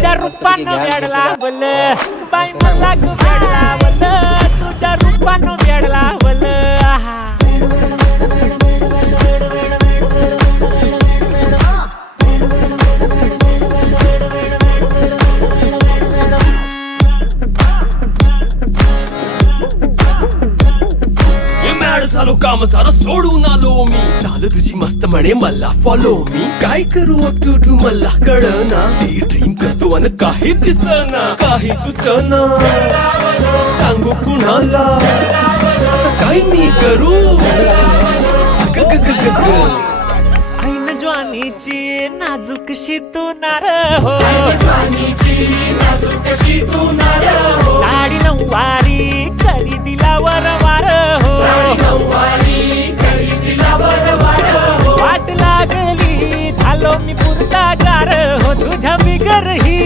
तुझ्या रूपानं वेडला बोल बाई मला तू वेडला बोल तुझ्या रूपानं वेडला बोल झालो काम सारं सोडून आलो मी चाल तुझी मस्त म्हणे मला फॉलो मी काय करू अटू मला कळना ती ड्रीम करतो आणि काही दिसना काही सुचना सांगू कुणाला आता काय मी करू ऐन ज्वानीची नाजूकशी तू नार हो साडी नऊवारी करी दिला वरवार हो वाट लागली झालो मी पुरता गार हो तुझ्या बिगर ही